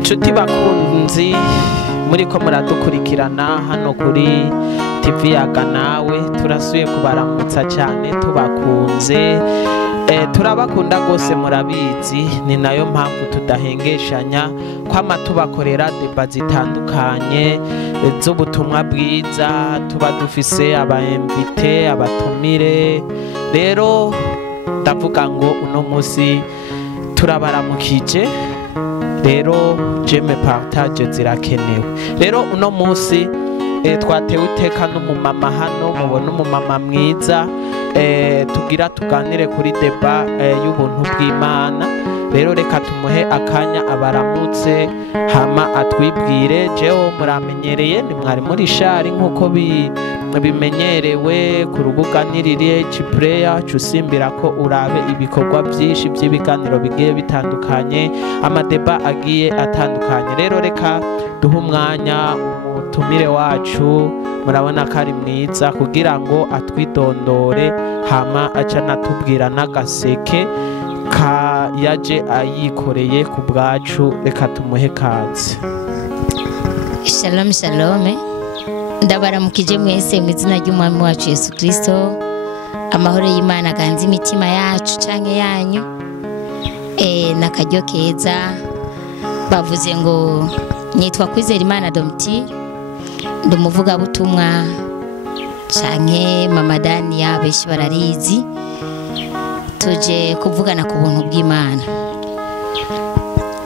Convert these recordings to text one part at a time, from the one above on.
Nshuti bakunzi muriko muradukurikirana hano kuri TV Yaga Nawe, turasuye kubaramutsa cyane tubakunze. Turabakunda gose murabizi, ni nayo mpamvu tudahengeshanya kwama tubakorera deba zitandukanye z'ubutumwa bwiza. Tuba dufise aba-invite, abatumire. Rero ndavuga ngo uno musi turabaramukije. Rero jeme partage zirakenewe. Rero uno musi twatewe iteka n'umumama hano, mubona umumama mwiza, tugira tuganire kuri deba y'ubuntu bw'Imana. Rero reka tumuhe akanya abaramutse hama atwibwire. Jewe muramenyereye, ni mwari muri shari nkuko bimenyerewe ku rubuga niririye Cipreya, cusimbira ko urabe ibikorwa byinshi by'ibiganiro bigiye bitandukanye, amadeba agiye atandukanye. Rero reka duhe umwanya umutumire wacu, murabona ko ari mwiza, kugira ngo atwidondore hama aca natubwira n'agaseke ka yaje ayikoreye ku bwacu. Reka tumuhe kaze. Shalom shalom, ndabaramukije mwese mu izina ry'umwami wacu Yesu Kristo. Amahoro y'Imana aganze imitima yacu canke yanyu. Nakaryo keza, bavuze ngo nitwa Kwizerimana Domiti, ndumuvuga butumwa canke Mama Dania, benshi bararizi. Tuje kuvugana ku buntu bw'Imana.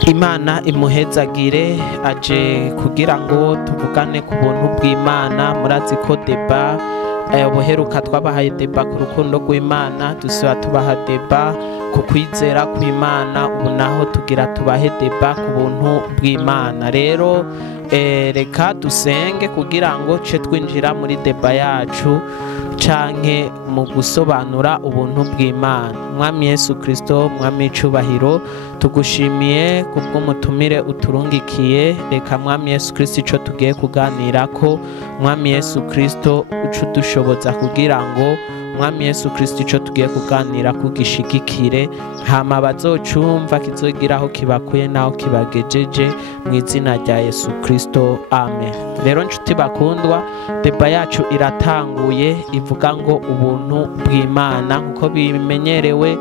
Imana imuhezagire, aje kugira ngo tuvugane ku buntu bw'Imana. Murazi ko deba buheruka twabahaye deba ku rukundo rw'Imana, dusaba tubaha deba ku kwizera kw'Imana. Ubu naho tugira tubahe deba ku buntu bw'Imana. Rero reka dusenge kugira ngo ce twinjira muri deba yacu canke mu gusobanura ubuntu bw'Imana. Mwami Yesu Kristo, mwami icubahiro, tugushimiye kubw'umutumire uturungikiye. Reka mwami Yesu Kristo ico tugiye kuganira ko, mwami Yesu Kristo uco dushoboza kugira ngo mwami Yesu Kristo ico tugiye kuganira kugishigikire, hama bazocumva kizogiraho kibakuye naho kibagejeje, mu izina rya Yesu Kristo, amen. Rero nshuti bakundwa, deba yacu iratanguye, ivuga ngo ubuntu bw'Imana. Nkuko bimenyerewe,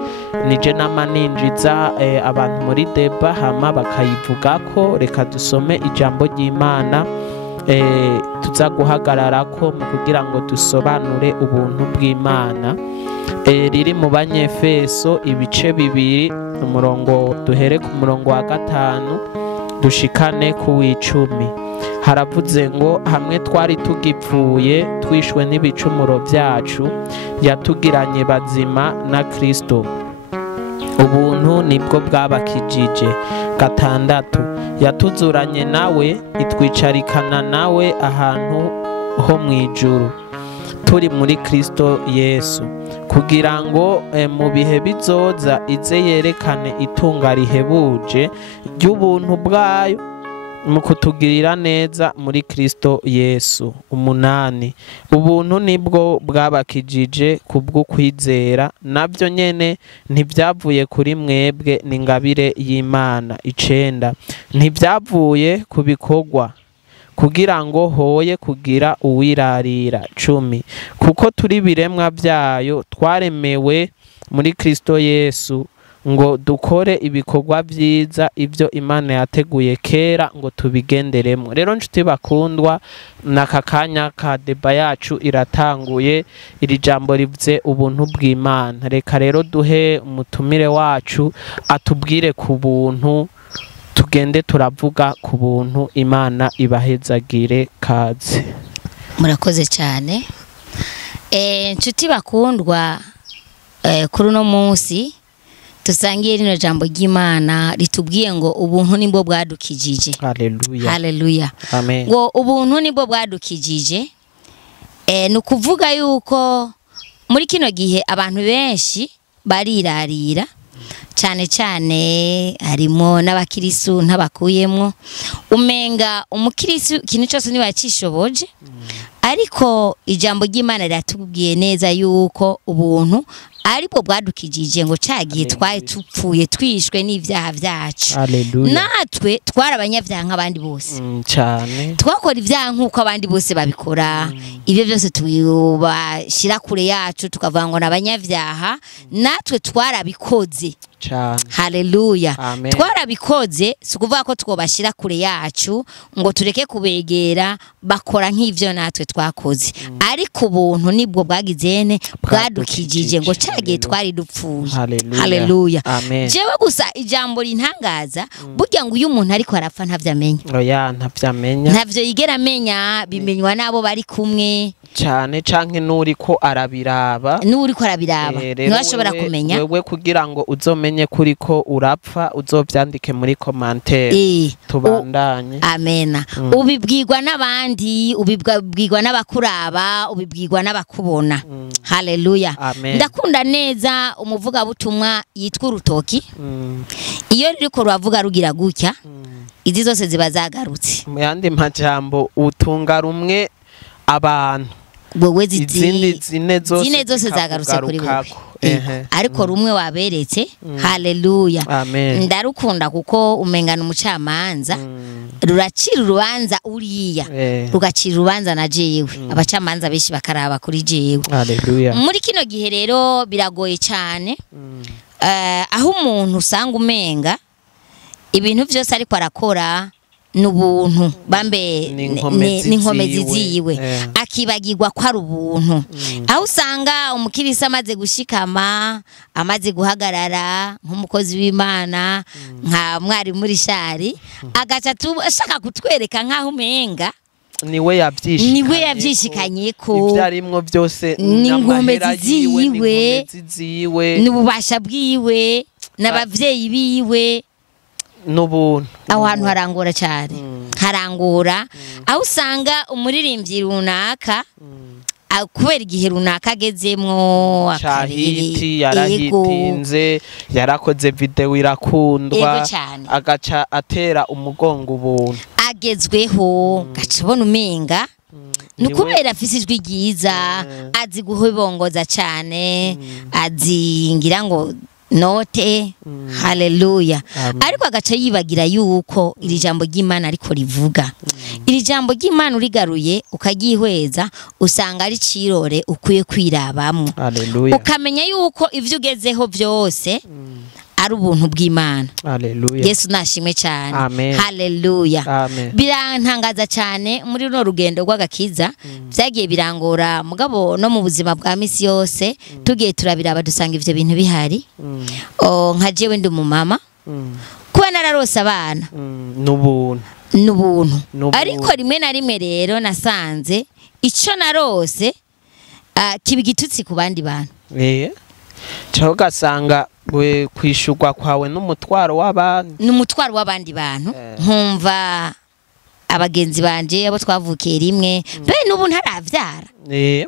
nije n'amaninjiza abantu muri deba hama bakayivugako. Reka dusome ijambo ry'Imana tuza guhagararako mu kugira ngo dusobanure ubuntu bw'Imana. Riri mu Banyefeso ibice 2, umurongo duhere ku murongo wa 5 dushikane ku w'10. Haravuze ngo hamwe twari tugipfuye twishwe n'ibicumuro byacu, yatugiranye bazima na Kristo, ubuntu nibwo bwabakijije. 6 yatuzuranye nawe, itwicarikana nawe ahantu ho mwijuru, turi muri Kristo Yesu, kugira ngo mu bihe bizoza ize yerekane itunga rihebuje ry'ubuntu bwayo mu kutugirira neza muri Kristo Yesu. 8 ubuntu nibwo bwabakijije kubwo kwizera, nabyo nyene ntibyavuye kuri mwebwe, ni ngabire y'Imana. 9 ntibyavuye ku bikorwa kugira ngo hoye kugira uwirarira. 10 kuko turi biremwa byayo, twaremewe muri Kristo Yesu ngo dukore ibikorwa byiza ibyo Imana yateguye kera ngo tubigenderemo. Rero nshuti bakundwa, naka kanya ka deba yacu iratanguye. Iri jambo rivuze ubuntu bw'Imana. Reka rero duhe umutumire wacu atubwire ku buntu, tugende turavuga ku buntu. Imana ibahezagire, kaze. Murakoze cyane. Nshuti bakundwa, kuri uno munsi tusangiye rino jambo ry'Imana ritubwiye ngo ubuntu nibwo bwadukijije. Haleluya. Haleluya. Amen. Ngo ubuntu nibwo bwadukijije. Nukuvuga yuko muri kino gihe abantu benshi barirarira cyane cyane harimo n'abakirisu ntabakuyemo umenga umukirisu ikintu cyose niba yacishoboje ariko ijambo ry'Imana riratubwiye neza yuko ubuntu aribwo bwadukijije ngo cagiye twaye tupfuye twishwe n'ivyaha vyacu. Natwe twara abanyavyaha nk'abandi bose cyane twakora ivyaha nk'uko abandi bose babikora. Ibyo byose tubashira kure yacu tukavuga ngo n'abanyavyaha natwe twarabikoze. Haleluya. Twarabikoze sikuvuga ko twobashira kure yacu ngo tureke kubegera bakora nk'ivyo natwe twakoze ariko ubuntu nibwo bwagizene bwadukijije ngo cagiye twari dupfuye. Haleluya. Jewe gusa ijambo rintangaza burya ngo uyu muntu ariko arapfa ntavyamenya. Oya ntavyamenya. Ntavyo yigera amenya bimenywa nabo bari kumwe cyane canke nuri ko arabiraba. Nuri ko arabiraba ntashobora kumenya. Wewe kugira ngo uzomenye kuri ko urapfa uzovyandike muri commentaire. Tubandanye. Amena. Ubibwirwa n'abandi, ubibwirwa n'abakuraba, ubibwirwa n'abakubona. Haleluya. Ndakunda neza umuvuga butumwa yitwa Urutoki. Iyo riko ruvuga rugira gutya izi zose ziba zagarutse. Mu yandi majambo utunga rumwe abantu wewe zindi zine zose zagarutse kuri wewe. Ariko rumwe waberetse. Haleluya. Ndarukunda kuko umengana umucamanza ruracira urubanza uriya rugacira urubanza na jewe abacamanza benshi bakaraba kuri jewe. Haleluya. Muri kino gihe rero biragoye cyane aho umuntu usanga umenga ibintu byose ariko arakora n'ubuntu bambe n'inkomezi ziwe akibagirwa ko ari ubuntu. Aho usanga umukirisa amaze gushikama amaze guhagarara nk'umukozi w'Imana nka mwari muri shari agaca ashaka kutwereka nkaho umenga niwe yabyishikanye ko ibyarimwo byose n'inkomezi ziwe n'ububasha bwiwe n'abavyeyi biwe n'ubuntu. Aho hantu harangora cyane. Harangora aho usanga umuririmbyi runaka kubera igihe runaka agezemwo akahiti yarahitinze yarakoze video irakundwa agaca atera umugongo ubuntu agezweho gacabona umenga nukubera afise ijwi ryiza azi guhibongoza cyane azi ngira ngo note. Haleluya. Ariko agaca yibagira yuko iri jambo ry'Imana ariko rivuga. Iri jambo ry'Imana urigaruye ukagihweza usanga ari cirore ukwiye kwirabamwe. Ukamenya yuko ivyo ugezeho byose ari ubuntu bw'Imana. Yesu nashimwe cyane. Haleluya. Birantangaza cyane muri no rugendo rw'agakiza byagiye birangora mugabo no mu buzima bwa misi yose tugiye turabiraba dusanga ivyo bintu bihari. Nka jewe ndi umumama kuba nararose abana n'ubuntu ariko rimwe na rimwe rero nasanze ico narose kiba igitutsi ku bandi bantu. Cyo gasanga we kwishurwa kwawe n'umutwaro w'abandi bantu nkumva abagenzi banje abo twavukiye rimwe be n'ubu ntaravyara.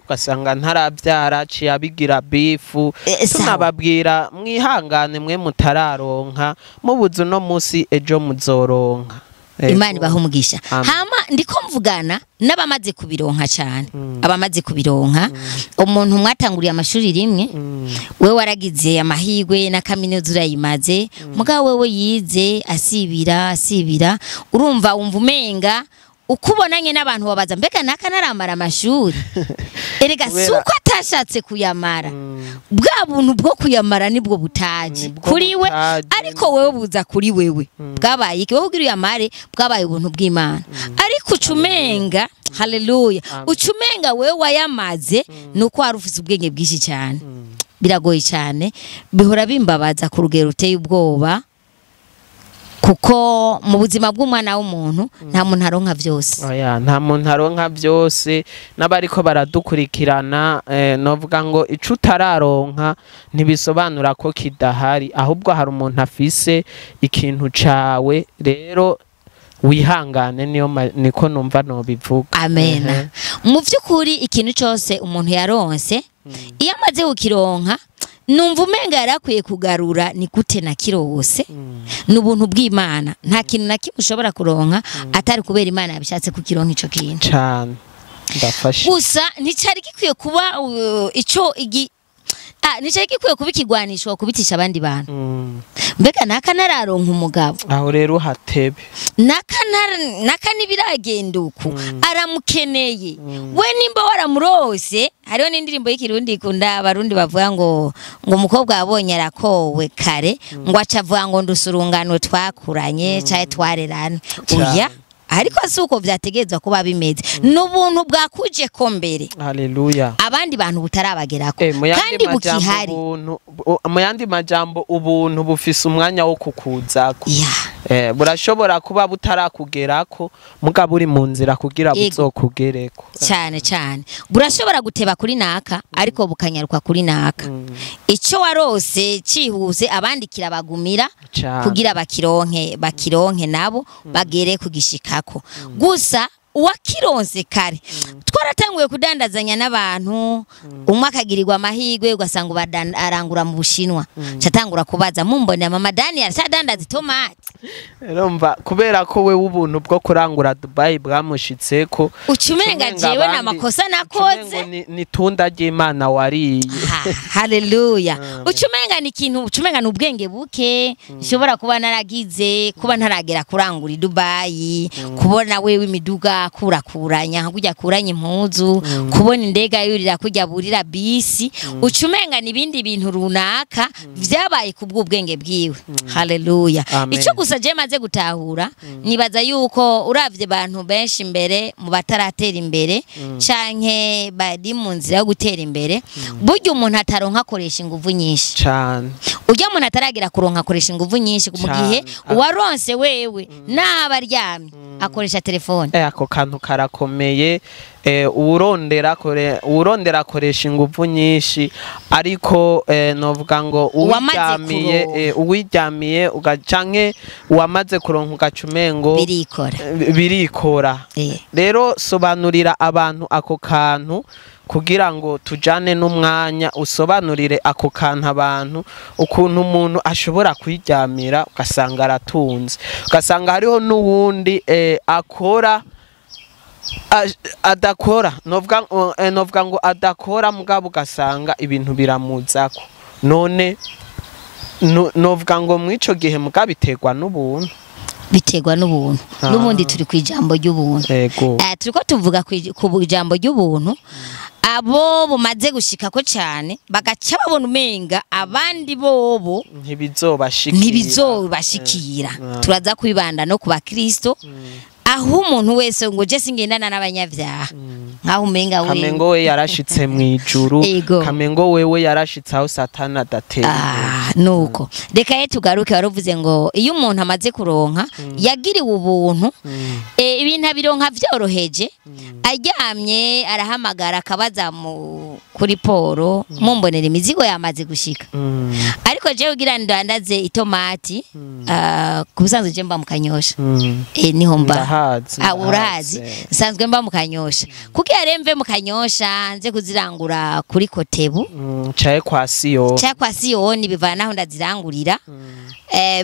Ugasanga ntaravyara ciye abigira bifu tunababwira mwihangane mwe mutararonka mubuze no musi ejo muzoronka. Imana ibaho umugisha. Hama ndiko mvugana n'abamaze kubironka cyane. Abamaze kubironka umuntu mwatanguriye amashuri rimwe we waragize amahigwe na kaminuza urayimaze mugabo wewe yize asibira urumva wumva umenga ukubonanye n'abantu babaza mbega naka naramara amashuri erega suko atashatse kuyamara bwa buntu bwo kuyamara nibwo butaje kuri we ariko wewe buza kuri wewe bwabaye iki wowe ugira yamare bwabaye ubuntu bw'Imana ariko ucumenga. Haleluya. Ucumenga wewe wayamaze nuko warufise ubwenge bwishi cyane. Biragoye cyane bihora bimbabaza ku rugero uteye ubwoba kuko mu buzima bw'umwana w'umuntu nta muntu aronka byose. Oya, nta muntu aronka byose, n'abariko baradukurikirana novuga ngo ico utararonka ntibisobanura ko kidahari, ahubwo hari umuntu afise ikintu cawe, rero wihangane, niko numva nobivuga. Amena. Mu vy'ukuri ikintu cyose umuntu yaronse iyo amaze kukironka numva umenga yarakwiye kugarura ni gute nakirose. N'ubuntu bw'Imana, nta kintu na kimwe ushobora kuronka atari kubera Imana yabishatse kukironka ico kintu cyane. Ndafashe gusa nticari gikwiye kuba ico nicari gikwiye kuba ikigwanisho kubitisha abandi bantu. Mbega naka nararonka umugabo, aho rero hatebe naka nibiragenda uku aramukeneye, we nimba waramurose. Hariho n'indirimbo y'ikirundi ikunda abarundi bavuga ngo umukobwa wabonye arakowe kare ngo acavuga ngo ndusurungano twakuranye cyaye twarerana. Oya, ariko si uko vyategezwa kuba bimeze, n'ubuntu bwakuje ko mbere. Haleluya. Abandi bantu butarabagerako kandi bukihari. Mu yandi majambo ubuntu bufise umwanya wo kukuzako. Burashobora kuba butarakugerako mugabo uri mu nzira kugira buzokugereko cyane cyane. Burashobora guteba kuri naka ariko bukanyaruka kuri naka. Ico warose cihuse abandi kirabagumira kugira bakironke nabo bagere kugishikako. Gusa uwakironse kare twaratanguye kudandazanya n'abantu, umwe akagirirwa amahirwe ugasanga arangura mu Bushinwa, catangura kubaza mumbone mama Daniel sadandaza itomati. Rumva kubera ko we ubuntu bwo kurangura Dubai bwamushitseko, ucumenga jewe na makosa nakoze ni tunda ry'Imana wariye. Haleluya. Ucumenga ni ikintu, ucumenga ni ubwenge buke nshobora kuba naragize, kuba ntaragera kurangura i Dubai, kubona wewe imiduga kurakuranya kujya kuranya impuzu, kubona indega yurira kujya burira bisi. Ucumenga nibindi bintu runaka vyabaye kubw'ubwenge bwiwe. Haleluya. Ico gusa je maze gutahura, nibaza yuko uravye abantu benshi imbere mu bataratera imbere canke bari mu nzira yo gutera imbere, burya umuntu ataronka akoresha inguvu nyinshi cyane. Urya umuntu ataragira kuronka akoresha inguvu nyinshi, mu gihe uwaronse wewe n'abaryamye akoresha telefone. Ako kantu karakomeye. Urondera akoresha inguvu nyinshi, ariko novuga ngo uwiryamiye ugacanke uwamaze kuronka ugacumengo birikora. Rero sobanurira abantu ako kantu kugira ngo tujane n'umwanya, usobanurire ako kantu abantu ukuntu umuntu ashobora kwiryamira ugasanga aratunze, ugasanga hariho n'uwundi akora adakora, novuga ngo adakora mugabo ugasanga ibintu biramuzako. None novuga ngo mwico gihe mugabo biterwa n'ubuntu. N'ubundi turi kwijambo ry'ubuntu. Turiko tuvuga ku ijambo ry'ubuntu. Abo bumaze gushikako cyane bagaca babona umenga abandi bobo ntibizobashikira. Turaza kwibanda no ku bakristo, aho umuntu wese ngo je singendana n'abanyavyaha, nkaho umenga we Kamengo we yarashitse mwijuru, Kamengo wewe yarashitse aho Satana adateye. Nuko reka tugaruke, waruvuze ngo iyo umuntu amaze kuronka yagiriwe ubuntu, ibintu abironka vyoroheje, aryamye arahamagara akabaza kuri poro mumbonera imizigo yamaze gushika. Ariko je ugira ndandaze itomati, kubusanzwe je mba mu Kanyosha, niho mba urazi sanzwe mba mu Kanyosha, kugira remve mu Kanyosha nze kuzirangura kuri Kotebu caye kwa Siyoni bivanaho ndazirangurira.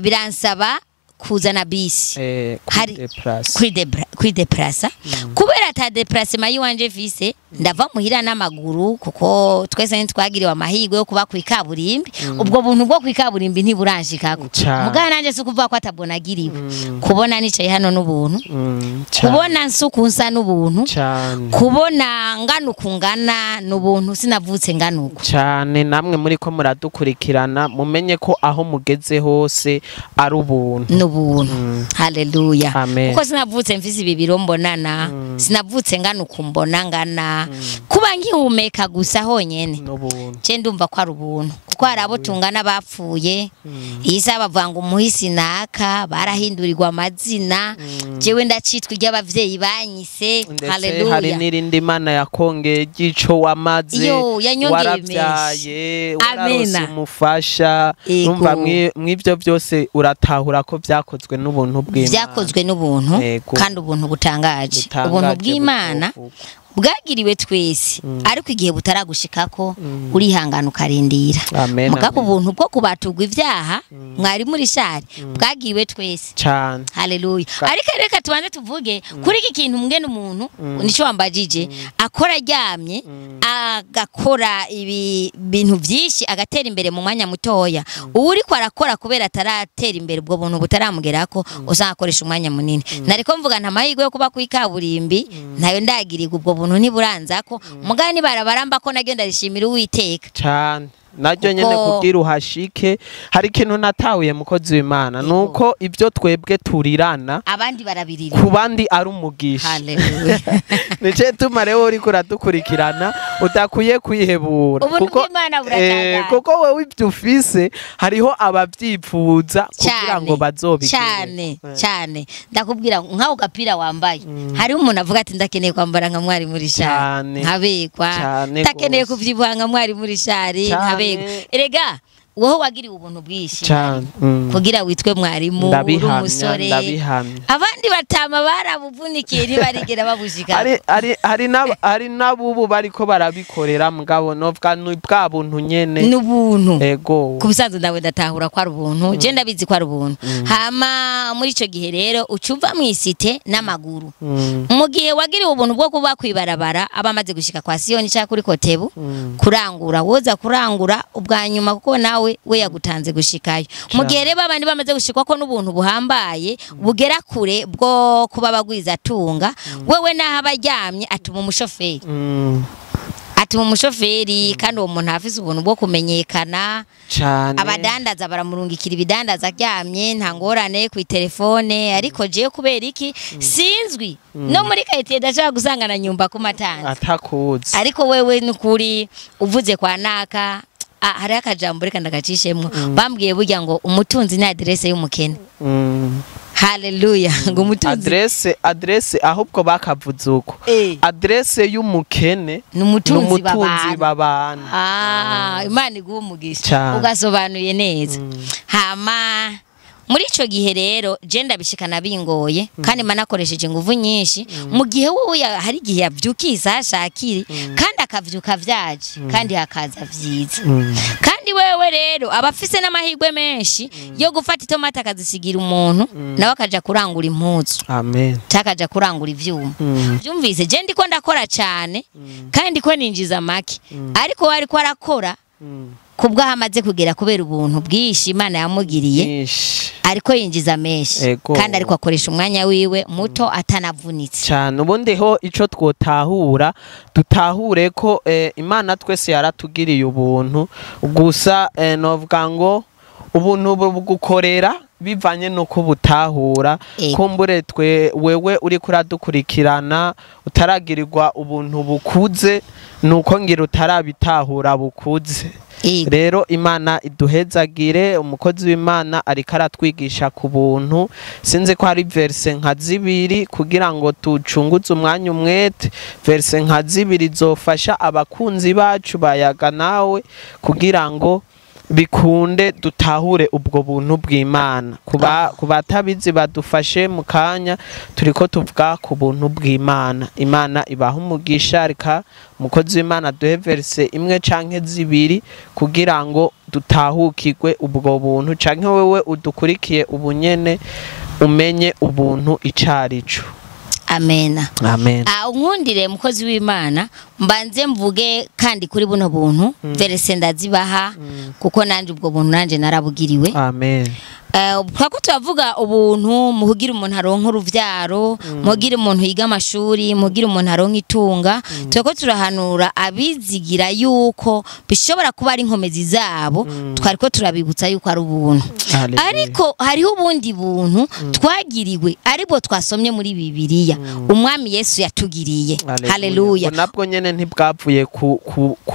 Biransaba kuzana bisi kuri deplasa, kubera ata deplacement yiwanje vise ndava muhira n'amaguru, kuko twese ntitwagiriwe amahirwe yo kuba kwikaburimbi. Ubwo buntu bwo kwikaburimbi ntiburanshikako, mugana nanje sukuvuga ko atabonagiriwe. Kubona nicaye hano n'ubuntu, kubona nsukunsa n'ubuntu, kubona nganukungana n'ubuntu, sinavutse nganuko cyane. Namwe muri ko muradukurikirana mumenye ko aho mugeze hose ari ubuntu. n'ubuntu. Haleluya. Amen. Kuko sinavutse mfise ibi biro mbonana, sinavutse ngana ukumbona ngana, kuba nkihumeka gusa honyene n'ubuntu. je ndumva ko ari ubuntu, kuko hari abo tungana bapfuye isa bavanga umuhisi naka barahindurirwa amazina, jewe ndacitwa iry'abavyeyi banyise. Haleluya. Hari n'irindi Imana yakongeye igico wamaze, waravyaye, wararose umufasha. Numva mw'ivyo byose uratahura ko vyakozwe n'ubuntu bw'Imana. Vyakozwe n'ubuntu kandi ubuntu butangaje. Ubuntu bw'Imana bwagiriwe twese, ariko igihe butaragushikako urihangana ukarindira. Mugabo ubuntu bwo kubatugwa ivyaha mwari muri shari bwagiriwe twese cyane. Haleluya. Ariko reka tubanze tuvuge kuri iki kintu mwene umuntu nico wambajije akora aryamye agakora ibi bintu byinshi agatera imbere mu mwanya mutoya. Uri ko arakora kubera ataratera imbere ubwo buntu butaramugerako usanga akoresha umwanya munini. Nariko mvuga nta mahirwe yo kuba kwikaburimbi ntayo ndagirirwa ubwo buntu ntiburanzako mugani barabaramba ko nagenda rishimira Uwiteka cyane. Naryo nyene kugira uhashike. Hari ikintu natahuye mukozi w'Imana nuko ibyo twebwe turirana abandi barabirira ku bandi ari umugisha. Haleluya. Nice tumare uri kuradukurikirana udakuye kwihebura kuko wewe ibyo ufise hariho abavyipfuza kugira ngo bazobigire cyane. Ndakubwira nkaho gapira wambaye hari umuntu avuga ati ndakeneye kwambara nka mwari muri shari nkabekwa, ndakeneye kuvyibuha nka mwari muri shari erega wowe wagiriwe ubuntu bwinshi kugira witwe mwarimu uri umusore. Abandi batama barabuvunikiye ntibarigera babushika. Hari n'abubu bariko barabikorera mugabo novuga bwa buntu nyene n'ubuntu. Ego kubisanzwe ndawe ndatahura ko ari ubuntu, je ndabizi ko ari ubuntu. Hama muri ico gihe rero ucuva mwisite n'amaguru. Mu gihe wagiriwe ubuntu bwo kuba kwibarabara abamaze gushika kwa Siyoni cyangwa kuri Kotebu kurangura, woza kurangura ubwa nyuma kuko nawe we yagutanze gushikayo. Mu gihe reba abandi bamaze gushikwa ko n'ubuntu buhambaye bugera kure bwo kuba bagwiza tunga, wewe naho abaryamye atuma umushoferi kandi uwo muntu afise ubuntu bwo kumenyekana cyane. Abadandaza baramurungikira ibidandaza aryamye nta ngorane ku telefone. Ariko je kubera iki sinzwi no muri kayitiye ndashaka gusangana nyumba ku Matanzi atakuzi. Ariko wewe nukuri uvuze kwa naka hari akajambo reka ndagacishemwo bambwiye burya ngo umutunzi ni adresse y'umukene. Haleluya. Ngo umutunzi adresse ahubwo bakavuze uko adresse y'umukene n'umutunzi babana. Imana iguha umugisha ugasobanuye neza. Hama muri ico gihe rero je ndabishikana bingoye kandi manakoresheje nguvu nyinshi. Mu gihe wowe hari gihe yavyukiza ashakiri kandi akavyuka vyaje kandi hakaza vyiza. Kandi wewe rero abafise n'amahirwe menshi yo gufata itomata akazisigira umuntu nawe akaja kurangura impuzu. Amen. Takaja kurangura ivyuma. Byumvise je ndiko ndakora cyane kandi ndiko ninjiza make, ariko wari ko arakora kubwa hamaze kugera kubera ubuntu bwishi Imana yamugiriye, ariko yinjiza menshi kandi ariko akoresha umwanya wiwe muto atanavunitse cyane. Ubundi ho ico twotahura dutahure ko Imana twese yaratugiriye ubuntu gusa novuga ngo ubuntu bugukorera bivanye no kubutahura. Kumbure wewe uri kuradukurikirana utaragirirwa ubuntu bukuze nuko ngira utarabitahura bukuze. Rero Imana iduhezagire. Umukozi w'Imana ariko aratwigisha ku buntu. Sinzi ko hari verse nka zibiri kugira ngo tucunguze umwanya umwete. Verse nka zibiri zofasha abakunzi bacu bayaga nawe kugira ngo bikunde dutahure ubwo buntu bw'Imana. Kubatabizi badufashe mu kanya turiko tuvuga ku buntu bw'Imana. Imana ibaha umugisha. Reka umukozi w'Imana duhe verse imwe canke zibiri kugira ngo dutahukirwe ubwo buntu, canke wewe udukurikiye ubunyene umenye ubuntu icarico. Amena. Amen. Unkundire mukozi w'Imana mbanze mvuge kandi kuri buno buntu verse ndazibaha kuko nanje ubwo buntu nanje narabugiriwe. Amen. twako turavuga ubuntu muhugira umuntu aronka uruvyaro muhugira umuntu yiga amashuri muhugira umuntu aronka itunga twako turahanura abizigira yuko bishobora kuba ari inkomezi zabo twariko turabibutsa yuko ari ubuntu ariko hariho ubundi buntu twagiriwe aribwo twasomye muri Bibiliya umwami Yesu yatugiriye haleluya nabwo nyene ntibwavuye ku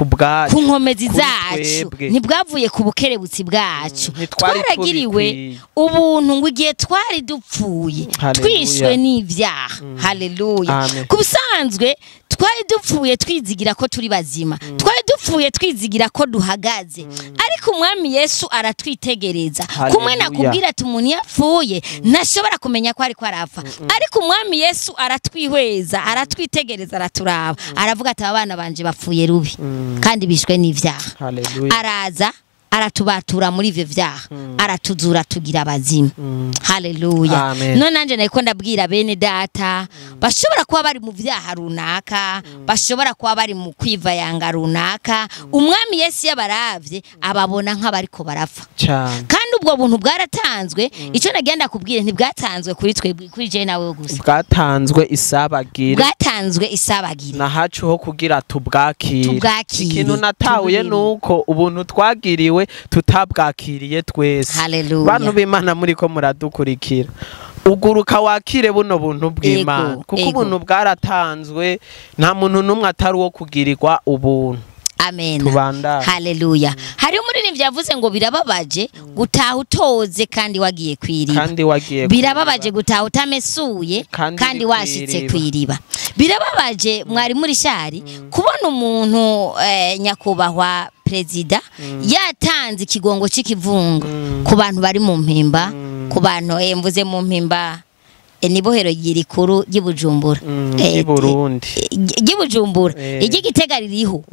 bwacu ku nkomezi zacu ntibwavuye ku bukerebutsi bwacu twaragiriwe ubuntu ngo igihe twari dupfuye twishwe n'ivyaha haleluya kubusanzwe twari dupfuye twizigira ko turi bazima twari dupfuye twizigira ko duhagaze ariko umwami Yesu aratwitegereza kumwe nakubwira ati umuntu yapfuye ntashobora kumenya ko ariko arapfa ariko umwami Yesu aratwihweza aratwitegereza araturaba aravuga ati abana banje bapfuye rubi kandi bishwe n'ivyaha araza aratubatura muri ivyo vyaha aratuzura tugira abazima haleluya none nanje nariko ndabwira bene data bashobora kuba bari mu vyaha runaka bashobora kuba bari mu kwiva yanga runaka umwami Yesu yabaravye ababona nk'abariko barapfa kandi ubwo buntu bwaratanzwe ico nagenda kubwire ntibwatanzwe kuri twebwe kuri je nawe gusa bwatanzwe isabagire nahacu ho kugira tubwakire ikintu natahuye nuko ubuntu twagiriwe tutabwakiriye twese bantu b'Imana muri ko muradukurikira uguruka wakire buno buntu bw'Imana kuko ubuntu bwaratanzwe nta muntu numwe atari wo kugirirwa ubuntu amen haleluya hari umuririmbyi yavuze ngo birababaje gutaha utoze kandi wagiye kwiriba birababaje gutaha utamesuye kandi washitse kwiriba birababaje mwari muri shari kubona umuntu nyakubahwa Prezida yatanze ikigongo c'ikivungo ku bantu bari mu mpimba ku bantu mvuze mu mpimba nibohero girikuru y'Ibujumbura y'Ibujumbura igitega ririho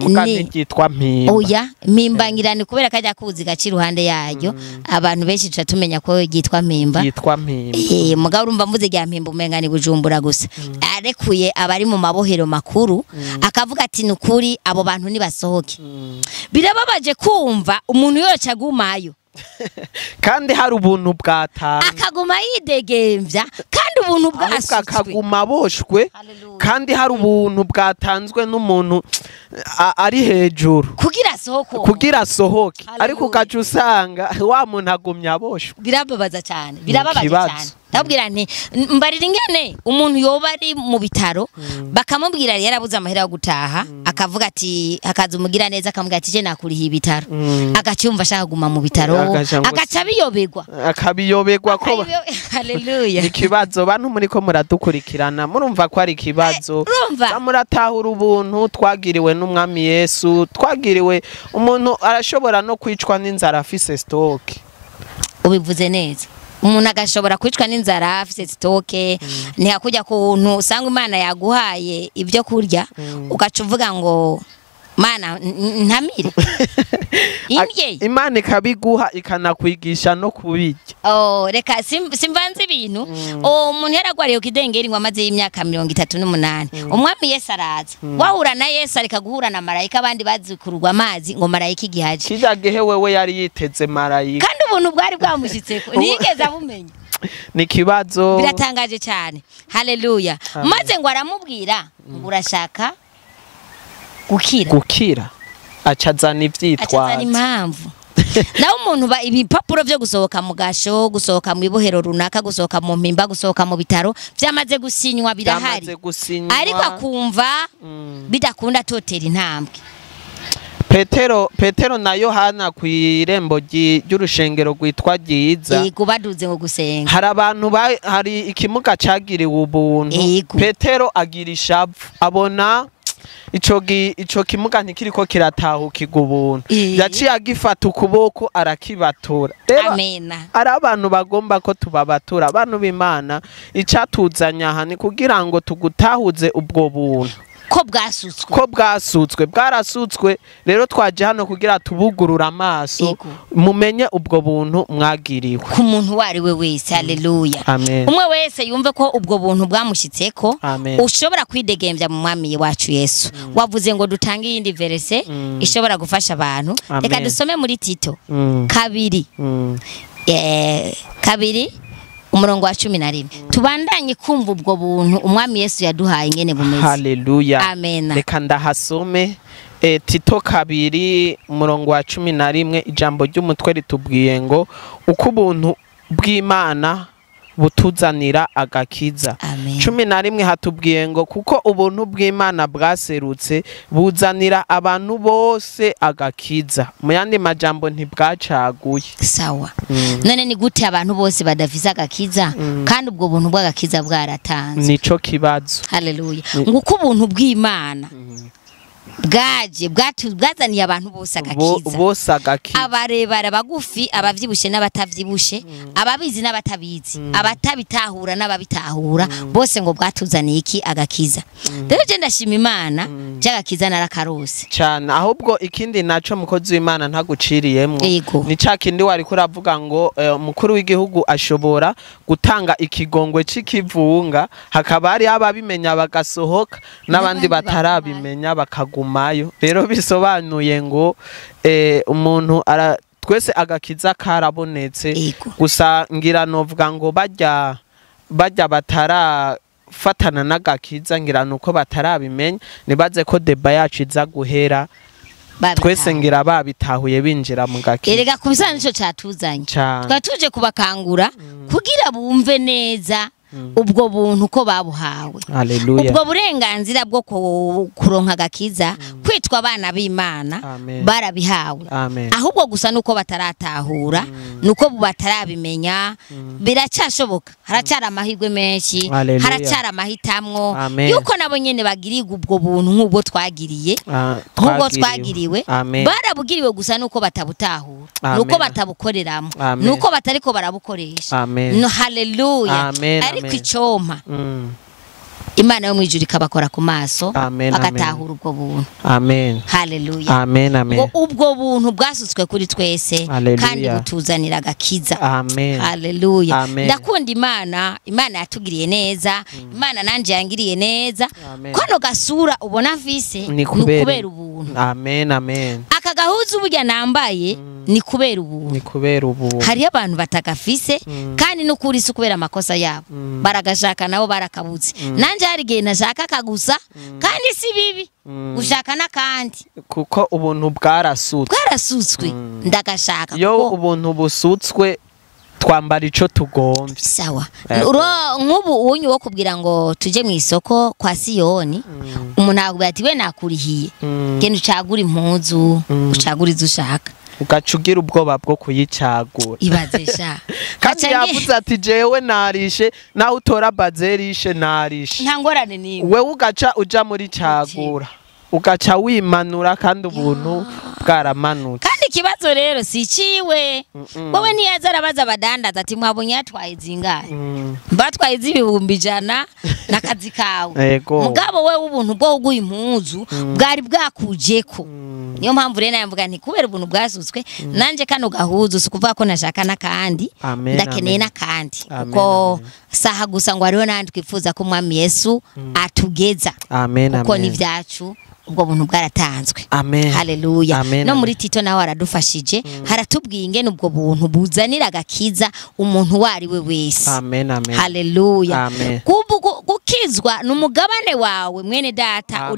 mugani gitwa mpimba oya mpimbangirane kubera kajya kuzi gaci ruhande yayo abantu benshi tumenya ko gitwa mpimba mugabo urumva mvuze rya mpimba umengani Bujumbura gusa arekuye abari mu mabohero makuru akavuga ati nukuri abo bantu nibasohoke birababaje kumva umuntu yoca agumayo kandi hari ubuntu bwatanzwe akaguma yidegemvya kandi ubuntu bwasutswe akaguma boshwe kandi hari ubuntu bwatanzwe n'umuntu ari hejuru kugira asohoke ariko ugaca usanga wa muntu agumya aboshwe birababaza cyane ndabwira nti mbarira ingene umuntu yoba ari mu bitaro bakamubwira yarabuze amahera yo gutaha akavuga ati akaza umugira neza akamubwira ati je nakurihiye ibitaro agacyumva ashaka kuguma mu bitaro agaca akabiyobegwa ko haleluya ikibazo bantu muri ko muradukurikirana murumva ko ari ikibazo muratahura ubuntu twagiriwe n'umwami Yesu twagiriwe umuntu arashobora no kwicwa n'inzara afise stock ubivuze neza umuntu agashobora kwicwa n'inzara afise stoke ntihakujya kuntu usanga Imana yaguhaye ibyo kurya ugaca uvuga ngo Mana ntamire Imana ikabiguha ikanakwigisha no kubirya reka simvanze ibintu umuntu yaragwariye kidengeri ngo amaze y'imyaka 38 umwami Yesu araza wahura na Yesu arika guhura na marayika abandi bazikurwa amazi ngo marayika igihaje kijagehe wewe yari yiteze marayika kandi ubuntu bwari bwamushitseko nigeze abumenya ni kibazo biratangaje cyane haleluya maze ngo aramubwira ngo urashaka gukira acazana ivyitwaza impamvu naho umuntu ibipapuro byo gusohoka mu gasho gusohoka mu ibohero runaka gusohoka mu mpimba gusohoka mu bitaro byamaze gusinywa birahari ariko akumva bidakunda totera intambwe Petero na Yohana kw'irembo ry'urushengero rwitwa Ryiza baduze ngo gusenga hari abantu hari ikimuga cagiriwe ubuntu Petero agira ishavu abona ico kimuga ntikiriko kiratahukirwa ubuntu yaciye agifata ukuboko arakibatura amena ari abantu bagomba ko tubabatura abantu b'Imana icatuzanya aha ni kugira ngo tugutahuze ubwo buntu ko bwasutswe bwarasutswe rero twaje hano kugira tubugurura amaso mumenye ubwo buntu mwagiriwe ku muntu wari we wese haleluya umwe wese yumve ko ubwo buntu bwamushitseko ushobora kwidegembya mu mwami wacu Yesu wavuze ngo dutange yindi verse ishobora gufasha abantu reka dusome muri Tito 2 kabiri umurongo wa 11 tubandanye kumva ubwo buntu umwami Yesu yaduhaye ingene bumeze. Haleluya. Amen. Reka ndahasome Tito kabiri umurongo wa 11 ijambo ry'umutwe ritubwiye ngo uko ubuntu bw'Imana butuzanira agakiza. 11 hatubwiye ngo kuko ubuntu bw'Imana bwaserutse buzanira abantu bose agakiza. Mu yandi majambo ntibwacaguye. Sawa. None ni gute abantu bose badafise agakiza kandi ubwo buntu bw'agakiza bwaratanzwe? Nico kibazo. Haleluya. Nguko ubuntu bw'Imana bwazaniye abantu bose agakiza. Abarebare abagufi abavyibushe n'abatavyibushe ababizi n'abatabizi abatabitahura n'ababitahura bose ngo bwatuzaniye iki agakiza. Rero je ndashima Imana by'agakiza narakarose cyane. Ahubwo ikindi naco mukozi w'Imana ntaguciriyemwo ni ca kindi wari kuravuga ngo umukuru w'igihugu ashobora gutanga ikigongwe c'ikivunga hakaba hari ababimenya bagasohoka n'abandi batarabimenya bakagumayo. Rero bisobanuye ngo umuntu twese agakiza karabonetse gusa ngira novuga ngo bajya batarafatana n'agakiza ngira nuko batarabimenya nibaze ko deba yacu iza guhera twese ngira babitahuye binjira mu gakiza. Erega kubisana nico catuzanye twatuje kubakangura kugira bumve neza ubwo buntu ko babuhawe. Haleluya. Ubwo burenganzira bwo kuronka agakiza kwitwa abana b'Imana barabihawe. Ahubwo gusa nuko bataratahura nuko batarabimenya biracashoboka. Haracara amahirwe menshi haracara amahitamwo yuko nabo nyene bagiriga ubwo buntu nk'ubwo twagiriye nk'ubwo twagiriwe barabugiriwe gusa nuko batabutahura nuko batabukoreramo nuko batariko barabukoresha. No haleluya. Kwicoma Imana yo mwijuru ikabakora ku maso bagatahura ubwo buntu. Amen. Haleluya. Amen. Amen. Ngo ubwo buntu bwasutswe kuri twese kandi butuzanira agakiza. Amen. Haleluya. Ndakunda Imana yatugiriye neza. Imana nanje yangiriye neza. Kono gasura ubona mfise ni kubera ubuntu. Amen. Amen. Akagahuzu burya nambaye ni kubera ubuntu. Hari abantu batagafise kandi no kuri kubera amakosa yabo baragashaka nabo barakabuze. Nanje hari gihe nashaka kagusa kandi si bibi ushaka nakandi kuko ubuntu bwarasutswe ndagashaka yo ubuntu busutswe twambara ico tugomvye. Sawa. Nk'ubu unyu wo kubwira ngo tuje mu isoko kwa Siyoni umuntu akubwira ati we nakurihiye genda ucagura impuzu ucagura izo ushaka ugacugira ubwoba bwo kuyicagura. Ibazesha kandi yavuze ati jewe narishe nawe utora bazerishe narishe nta ngorane niwe wewe ugaca uja muri cagura ugaca wimanura kandi ubuntu bwaramanutse. Kandi ikibazo rero si ciwe wowe ntiyaza arabaza abadandaza ati mwabonye yatwaye zingahe batwaye z'ibihumbi 100 n'akazi kawe mugabo wewe ubuntu bwo uguye impuzu bwari bwakujeko. Niyo mpamvu rero namvuga nti kubera ubuntu bwasutswe nanje kano gahuzu sukuvuga ko nashaka nakandi ndakeneye nakandi kuko saha gusa ngo hariho nandi twifuza ko umwami Yesu atugeza kuko ni vyacu ubwo buntu bwaratanzwe. Haleluya. No muri Tito nawe aradufashije haratubwiye ingene ubwo buntu buzanira agakiza umuntu wari we wese. Haleluya. Gukizwa n'umugabane wawe mwene data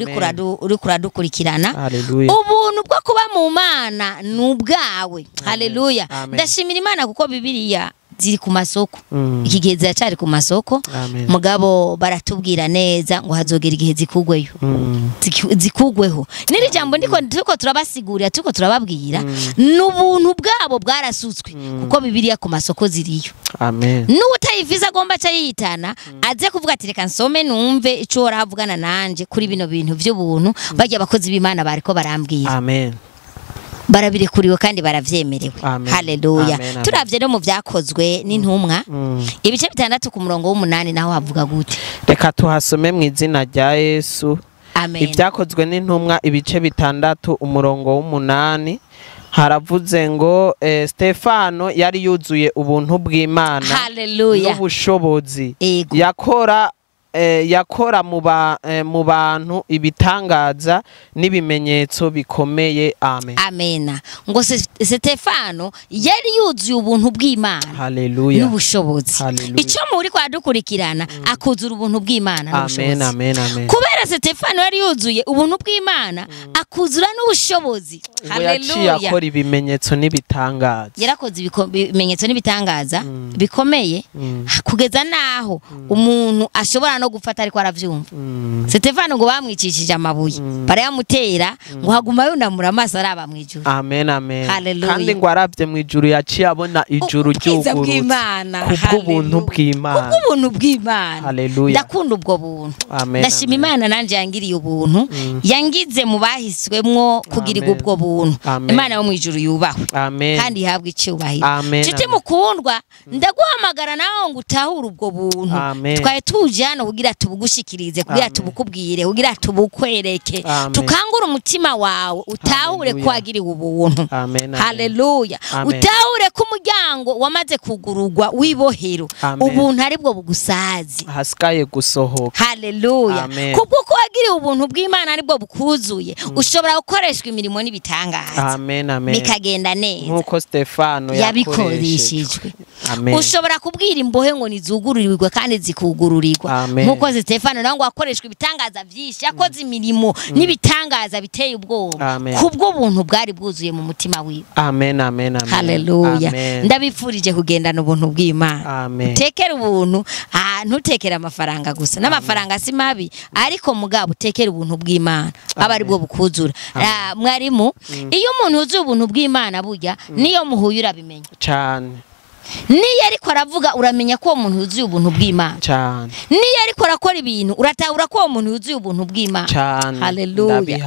uri kuradukurikirana. Ubuntu bwo kuba mu Mana n'ubwawe. Haleluya. Ndashimira Imana kuko Bibiliya ziri ku masoko iki gihe ziracari ku masoko mugabo baratubwira neza ngo hazogera igihe zikugweyo zikugweho. Niri jambo ndiko turabasigurira turiko turababwira n'ubuntu bwabo bwarasutswe kuko Bibiliya ku masoko ziriyo. N'utayiviza agomba cyayitana aze kuvuga ati reka nsome numve ico woravugana nanje kuri bino bintu by'ubuntu bajya abakozi b'Imana bariko barambwira. Barabirekuriwe kandi baravyemerewe. Haleluya. Turavye no mu vyakozwe n'intumwa ibice 6 ku murongo w'8 naho havuga gute? Reka tuhasome mu izina rya Yesu. Ibyakozwe n'intumwa ibice 6 umurongo w'8 haravuze ngo Stefano yari yuzuye ubuntu bw'Imana n'ubushobozi yakora yakora mu bantu ibitangaza n'ibimenyetso bikomeye. Amen. Amena. Ngo Stefano yari yuzuye ubuntu bw'Imana. Haleluya. N'ubushobozi. Ico muri kwadukurikirana akuzura ubuntu bw'Imana n'ubushobozi. Amen, amen. Kubera Stefano yari yuzuye ubuntu bw'Imana akuzura n'ubushobozi. Haleluya. Yakora ibimenyetso n'ibitangaza. Yarakoze ibimenyetso n'ibitangaza bikomeye kugeza naho umuntu ashobora no gufata ariko aravyumva. Stefano ngo bamwicishije amabuye barayamutera ngo haguma yunamura amaso araba mu ijuru. Amen, amen. Haleluya. Kandi ngo arabye mu ijuru yaciye abona ijuru ry'ugurutse kubw'ubuntu bw'Imana. Kubw'ubuntu bw'Imana. Haleluya. Ndakunda ubwo buntu. Amen. Ndashima Imana nanje yangiriye ubuntu yangize mu bahiswemwo kugirirwa ubwo buntu. Imana yo mu ijuru yubahwe. Amen. Kandi ihabwe icyubahiro. Amen. Nshuti mukundwa ndaguhamagara nawe ngo utahure ubwo buntu. Twaye tuje hano kugira tubugushikirize kugira tubukubwire kugira tubukwereke tukangura umutima wawe utahure ko wagiriwe ubuntu. Haleluya. Utahure ko umuryango wamaze kugururwa wibohero ubuntu ari bwo bugusazi hasigaye gusohoka. Haleluya. Kubwo ko wagiriwe ubuntu bw'Imana ari bwo bukuzuye ushobora gukoreshwa imirimo n'ibitangaza. Amen, amen. Bikagenda neza nkuko Stefano yabikoreshejwe. Ushobora kubwira imbohe ngo nizugururirwe kandi zikugururirwa nkuko Stefano nawe ngo akoreshwa ibitangaza byinshi yakoze imirimo n'ibitangaza biteye ubwoba kubwo buntu bwari bwuzuye mu mutima wiwe. Amen, amen, amen. Haleluya. Ndabifurije kugendana ubuntu bw'Imana. Amen. Tekera ubuntu ntutekera amafaranga gusa n'amafaranga si mabi ariko mugabo utekera ubuntu bw'Imana aba ari bwo bukuzura. Mwarimu iyo umuntu uzuye ubuntu bw'Imana burya niyo muhuye urabimenya cyane. Niyo ariko aravuga uramenya ko uwo muntu yuzuye ubuntu bw'Imana cyane. Niyo ariko arakora ibintu uratahura ko uwo muntu yuzuye ubuntu bw'Imana cyane. Haleluya.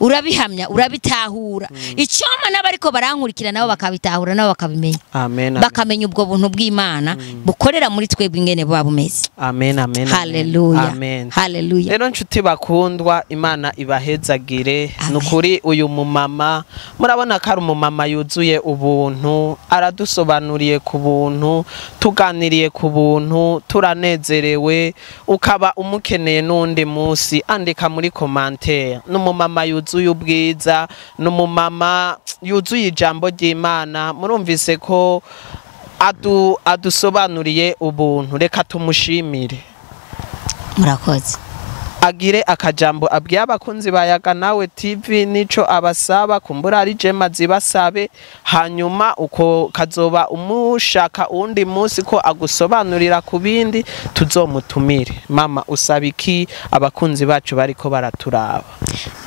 Urabihamya urabitahura. Icyoma n'abariko barankurikira nabo bakabitahura nabo bakabimenya. Amen. Bakamenya ubwo buntu bw'Imana bukorera muri twebwe ingene buba bumeze. Amen, amen. Haleluya. Amen. Haleluya. Rero nshuti bakundwa Imana ibahezagire. Nukuri uyu mumama murabona ko ari umumama yuzuye ubuntu aradusobanuriye ku buntu tuganiriye ku buntu turanezerewe ukaba umukeneye n'undi munsi andika muri commentaire. N'umumama yuzuye ubwiza n'umumama yuzuye ijambo ry'Imana murumvise ko adusobanuriye ubuntu reka tumushimire. Murakoze. Agire akajambo abwiye abakunzi bayaga nawe TV nico abasaba kumbura ari jema zibasabe hanyuma uko kazoba umushaka undi munsi ko agusobanurira ku bindi tuzomutumire. Mama usaba iki abakunzi bacu bariko baraturaba?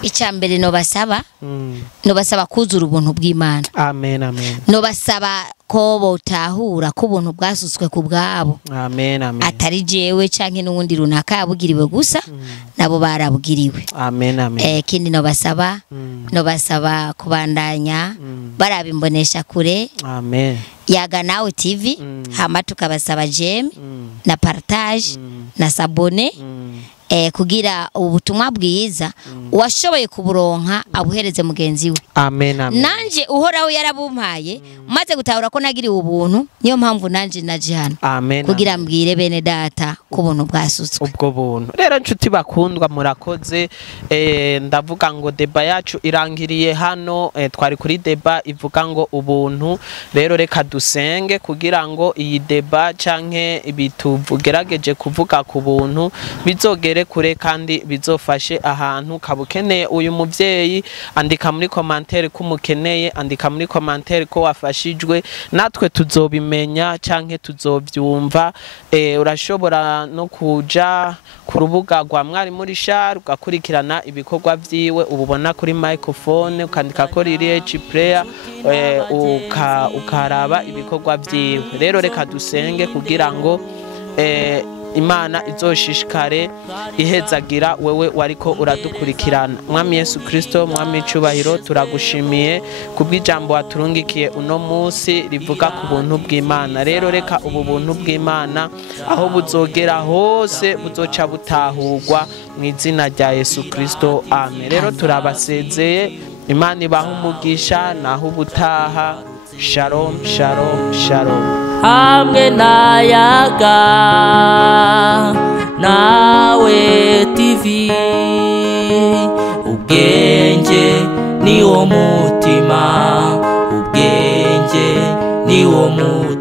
Icyambere no basaba kuzura ubuntu bw'Imana. Amen, amen. No basaba ko botahura ko ubuntu bwasutswe ku bwabo. Amen, amen. Atari jewe canke n'uwundi runaka yabugiriwe gusa nabo barabugiriwe. Amen, amen. Kindi no basaba kubandanya barabimbonesha kure. Amen. Yaga nawe TV hama tukabasaba jeme na partage na sabone kugira ubutumwa bwiza washoboye kuburonka abuhereze mugenzi we. Amen, amen. Nanje uhoraho yarabumpaye maze gutahura ko nagiriwe ubuntu niyo mpamvu nanje naje hano. Amen. Kugira mbwire bene data ko ubuntu bwasutswe. Ubwo buntu rero nshuti bakundwa murakoze. Ndavuga ngo deba yacu irangiriye hano. Twari kuri deba ivuga ngo ubuntu. Rero reka dusenge kugira ngo iyi deba canke ibituvugerageje kuvuga ku buntu bizogere kure kandi bizofashe ahantu kabukeneye. Uyu muvyeyi andika muri commentaire ko mukeneye, andika muri commentaire ko wafashijwe, natwe tuzobimenya canke tuzovyumva. Urashobora no kuja ku rubuga rwa Mwarimu Richard ugakurikirana ibikorwa vyiwe ububona kuri microphone ukandika ko Rich Player ukaraba ibikorwa vyiwe. Rero reka dusenge kugira ngo Imana izoshishikare ihezagira wewe wariko uradukurikirana. Mwami Yesu Kristo, mwami icubahiro, turagushimiye kubw'ijambo waturungikiye uno munsi rivuga ku buntu bw'Imana. Rero reka ubu buntu bw'Imana aho buzogera hose buzoca butahurwa mu izina rya Yesu Kristo. Amen. Rero turabasezeye. Imana ibaha umugisha naho ubutaha. Shalom, shalom, shalom. Hamwe nayaga na TV. Ubwenge ni wo mutima, ubwenge ni wo mutima.